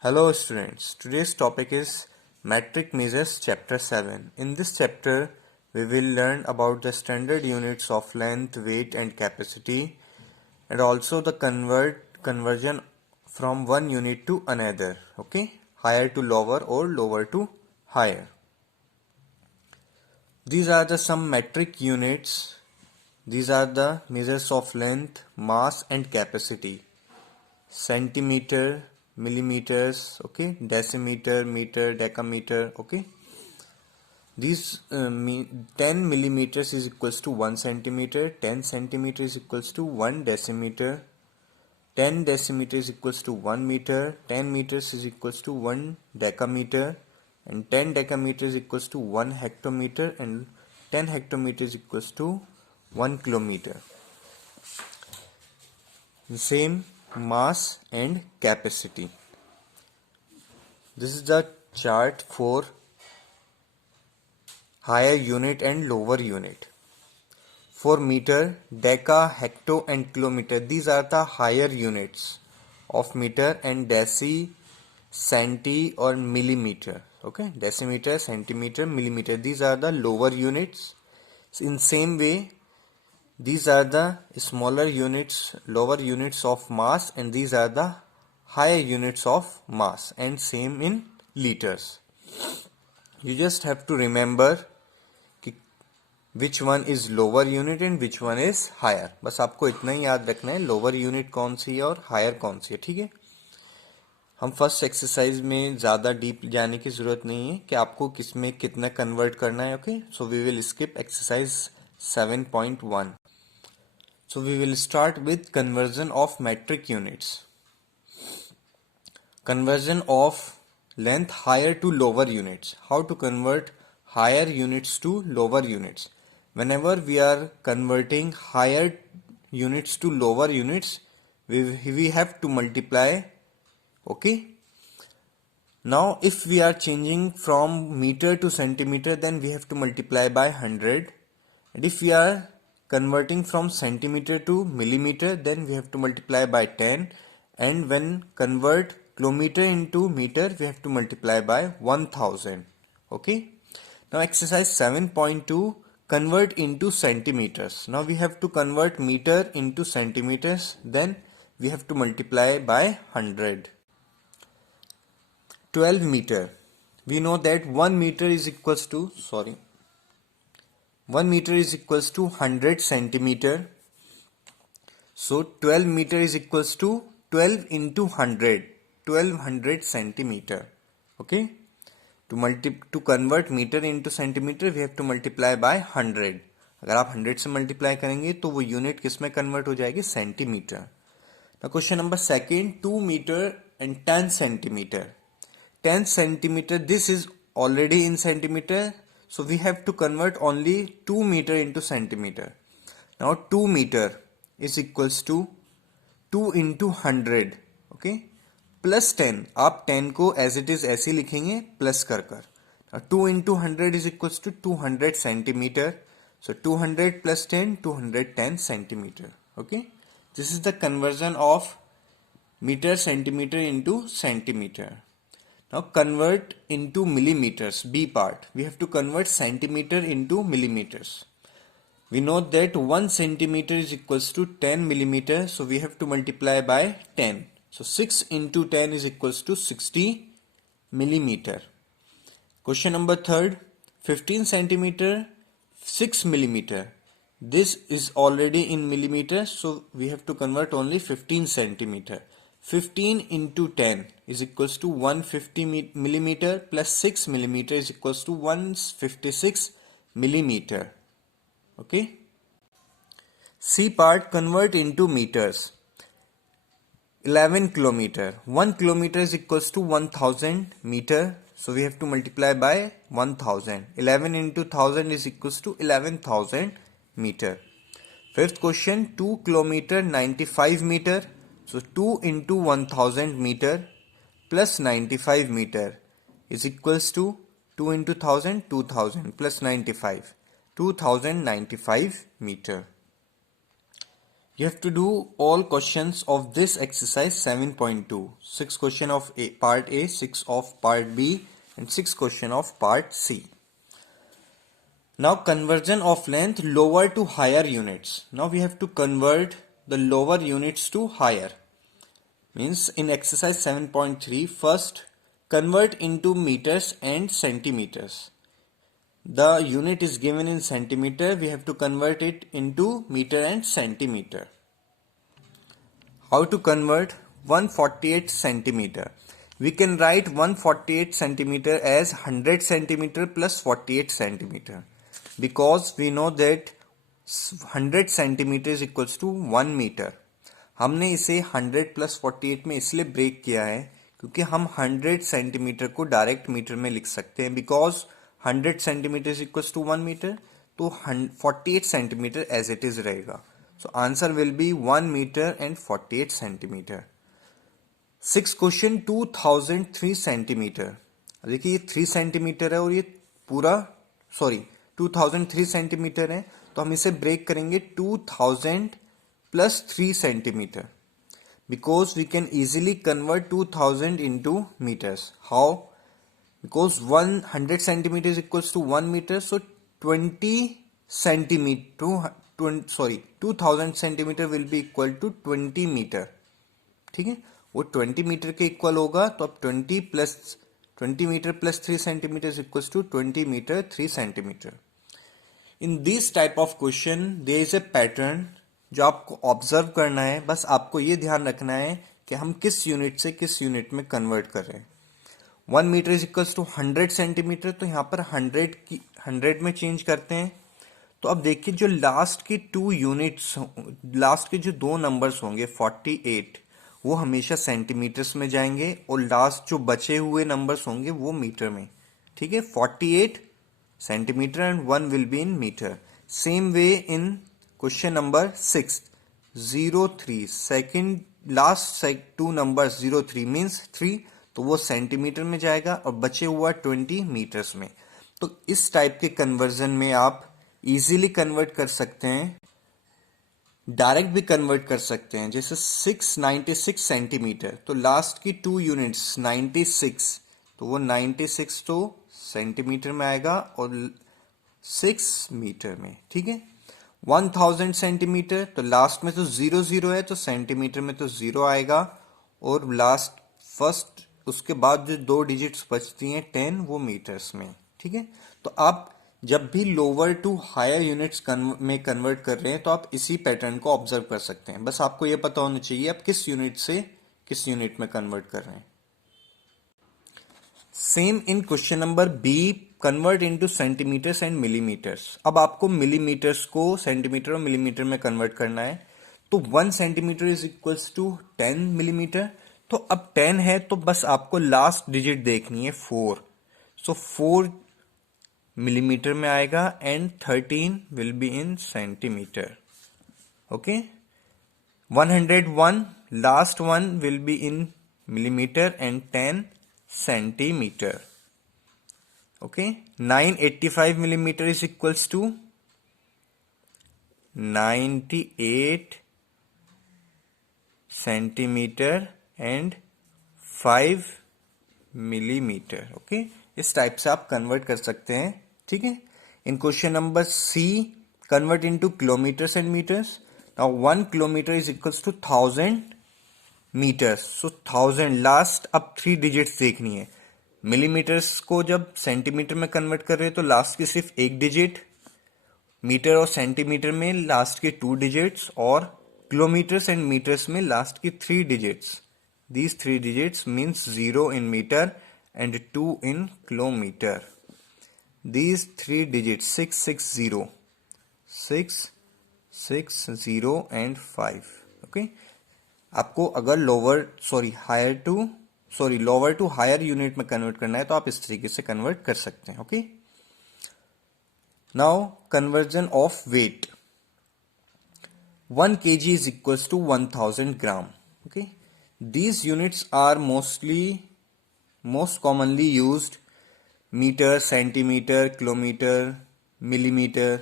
Hello students, today's topic is Metric Measures Chapter 7. In this chapter, we will learn about the standard units of length, weight and capacity and also the conversion from one unit to another, okay? Higher to lower or lower to higher. These are the some metric units. These are the measures of length, mass and capacity. Centimeter, millimeters, okay, decimeter, meter, decameter, okay. These 10 millimeters is equals to 1 centimeter, 10 centimeter is equals to 1 decimeter, 10 decimeter is equals to 1 meter, 10 meters is equals to 1 decameter, and 10 decameter is equals to 1 hectometer, and 10 hectometer is equals to 1 kilometer. The same mass and capacity. This is the chart for higher unit and lower unit. For meter, deca, hecto and kilometer, these are the higher units of meter, and deci, centi or millimeter. Okay, decimeter, centimeter, millimeter, these are the lower units. In same way, these are the smaller units, lower units of mass, and these are the higher units of mass, and same in liters. You just have to remember which one is lower unit and which one is higher. बस आपको इतना ही याद रखना है, lower unit कौन सी है और higher कौन सी है. ठीक है, हम फर्स्ट एक्सरसाइज में ज़्यादा डीप जाने की ज़रूरत नहीं है कि आपको किस में कितना कन्वर्ट करना है. Okay, so we will skip exercise 7.1. So we will start with conversion of metric units. Conversion of length higher to lower units. How to convert higher units to lower units? Whenever we are converting higher units to lower units, we have to multiply. Okay. Now if we are changing from meter to centimeter, then we have to multiply by 100. And if we are converting from centimeter to millimeter, then we have to multiply by 10, and when convert kilometer into meter, we have to multiply by 1000. Okay, now exercise 7.2, convert into centimeters. Now we have to convert meter into centimeters, then we have to multiply by 100. 12 meter, we know that 1 meter is equals to 1 meter is equals to 100 centimeter. So 12 meter is equals to 12 into 100, 1200 centimeter. Okay. To convert meter into centimeter, we have to multiply by 100. अगर आप 100 से multiply करेंगे तो वो unit किस में convert हो जाएगी? Centimeter. Now question number 2, 2 meter and 10 centimeter. 10 centimeter, this is already in centimeter. So we have to convert only 2 meter into centimeter. Now 2 meter is equals to 2 into 100. Okay, plus 10. आप 10 को as it is ऐसे लिखेंगे plus कर. Now 2 into 100 is equals to 200 centimeter. So 200 plus 10, 210 centimeter. Okay, this is the conversion of meter centimeter into centimeter. Now convert into millimeters, B part. We have to convert centimeter into millimeters. We know that 1 centimeter is equals to 10 millimeter. So we have to multiply by 10. So 6 into 10 is equals to 60 millimeter. Question number 3, 15 centimeter, 6 millimeter. This is already in millimeter. So we have to convert only 15 centimeter. 15 into 10 is equals to 150 millimeter plus 6 millimeter is equals to 156 millimeter. Okay. C part, convert into meters. 11 kilometer. 1 kilometer is equals to 1000 meter. So we have to multiply by 1000. 11 into 1000 is equals to 11,000 meter. Fifth question, 2 kilometer 95 meter. So 2 into 1000 meter plus 95 meter is equals to 2 into 1000, 2000 plus 95, 2095 meter. You have to do all questions of this exercise 7.2. 6 question of part A, 6 of part B, and 6 question of part C. Now conversion of length lower to higher units. Now we have to convert the lower units to higher. Means in exercise 7.3, first convert into meters and centimeters. The unit is given in centimeter, we have to convert it into meter and centimeter. How to convert 148 centimeter? We can write 148 centimeter as 100 centimeter plus 48 centimeter, because we know that 100 centimeter is equals to 1 meter. हमने इसे 100 plus 48 में इसलिए break किया है क्योंकि हम 100 centimetre को direct metre में लिख सकते हैं, because 100 centimetre is equals to 1 metre, तो 48 सेंटीमीटर एज इट इज रहेगा. So answer will be 1 metre and 48 centimetre. 6 question 2003 centimetre. देखिए ये 3 सेंटीमीटर है और ये पूरा 2003 सेंटीमीटर है, तो हम इसे ब्रेक करेंगे 2000 plus 3 centimeter, because we can easily convert 2000 into meters. How? Because 100 centimeter is equals to 1 meter, so 20 centimeter 2000 centimeter will be equal to 20 meter. ठीक है, वो 20 मीटर के इक्वल होगा, तो अब 20 metre plus 3 centimetre is equal to 20 metre 3 centimetre. In this type of question there is a pattern जो आपको observe करना है. बस आपको ये ध्यान रखना है कि हम किस यूनिट से किस यूनिट में कन्वर्ट कर रहे हैं. 1 metre is equals to 100 centimetre, तो यहाँ पर 100 में चेंज करते हैं. तो अब देखिए जो लास्ट के 2 यूनिट्स, लास्ट के जो 2 नंबर्स होंगे 48, वो हमेशा सेंटीमीटर्स में जाएंगे, और लास्ट जो बचे हुए नंबर्स होंगे वो मीटर में. ठीक है, 48 centimetre and 1 will be in metre. Same way in question number 6, 03, second last 2 numbers 03 means 3, तो वो सेंटीमीटर में जाएगा और बचे हुआ 20 मीटर्स में. तो इस टाइप के कन्वर्जन में आप इजीली कन्वर्ट कर सकते हैं, डायरेक्ट भी कन्वर्ट कर सकते हैं. जैसे 696 सेंटीमीटर, तो लास्ट की 2 यूनिट्स 96, तो वो 96 तो सेंटीमीटर में आएगा और 6 मीटर में. ठीक है, 1000 सेंटीमीटर, तो लास्ट में तो 00 है, तो सेंटीमीटर में तो 0 आएगा, और लास्ट फर्स्ट उसके बाद जो 2 डिजिट्स बचती हैं 10, वो मीटर्स में. ठीक है, तो आप जब भी लोअर टू हायर यूनिट्स में कन्वर्ट कर रहे हैं तो आप इसी पैटर्न को ऑब्जर्व कर सकते हैं. बस आपको यह पता होना चाहिए आप किस यूनिट से किस यूनिट में कन्वर्ट कर रहे हैं. Same in question number B, convert into centimetres and millimetres. अब आपको मिलीमीटर्स को सेंटीमीटर और मिलीमीटर में कन्वर्ट करना है. तो 1 centimetre is equals to 10 millimetre. तो अब 10 है तो बस आपको लास्ट डिजिट देखनी है 4, सो 4 मिलीमीटर में आएगा and 13 will be in centimetre. Okay, 101 last 1 will be in millimetre and 10 centimeter. Okay, 985 millimeter is equals to 98 centimeter and 5 millimeter. Okay, इस टाइप से आप कन्वर्ट कर सकते हैं. ठीक है, in question number C, convert into kilometres and metres. Now 1 kilometre is equals to 1000 metres, so 1000 last अब 3 digits देखनी है. मिलीमीटर्स को जब सेंटीमीटर में कन्वर्ट कर रहे हैं तो लास्ट की सिर्फ 1 डिजिट, मीटर और सेंटीमीटर में लास्ट के 2 डिजिट्स, और किलोमीटर्स एंड मीटर्स में लास्ट की 3 digits. These 3 digits means 0 in metre and 2 in kilometre. These 3 digits 660 and 5. Okay, आपको अगर लोअर टू हायर यूनिट में कन्वर्ट करना है तो आप इस तरीके से कन्वर्ट कर सकते हैं. Okay, now conversion of weight. 1 kg is equals to 1000 gram. Okay, these units are most commonly used meter, centimeter, kilometer, millimeter.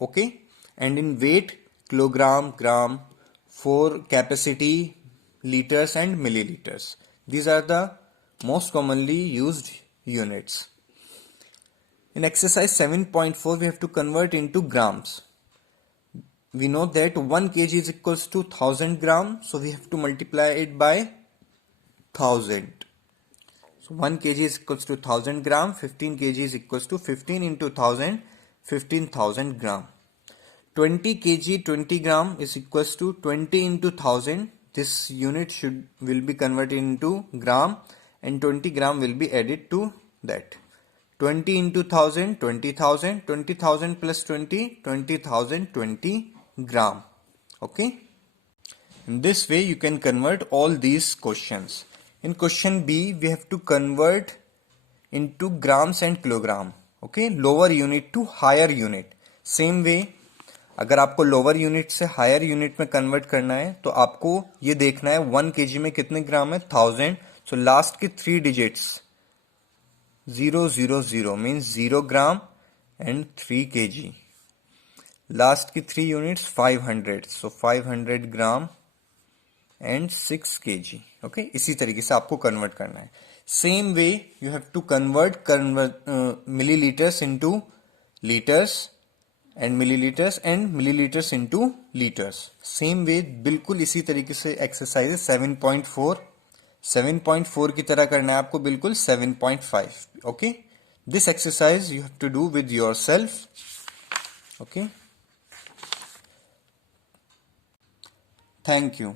Okay, and in weight kilogram, gram, for capacity, liters and milliliters. These are the most commonly used units. In exercise 7.4, we have to convert into grams. We know that 1 kg is equals to 1000 gram, so we have to multiply it by 1000. So 1 kg is equals to 1000 gram, 15 kg is equals to 15 into 1000, 15,000 gram. 20 kg 20 gram is equals to 20 into 1000. This unit will be converted into gram, and 20 gram will be added to that. 20 into 1000, 20,000, 20,000 plus 20, 20,000 20 gram. Okay. In this way you can convert all these questions. In question B, we have to convert into grams and kilogram. Okay, lower unit to higher unit. Same way, अगर आपको lower unit से higher unit में convert करना है तो आपको ये देखना है 1 kg में कितने ग्राम है 1000. सो लास्ट के 3 digits 000 means 0 gram and 3 kg. Last की 3 units 500, so 500 gram and 6 kg. Okay, इसी तरीके से आपको कन्वर्ट करना है. Same way you have to convert millilitres into litres and millilitres into litres. Same way बिल्कुल इसी तरीके से एक्सरसाइज 7.4 की तरह करना है आपको, बिल्कुल 7.5. Okay, this exercise you have to do with your self. Okay, thank you.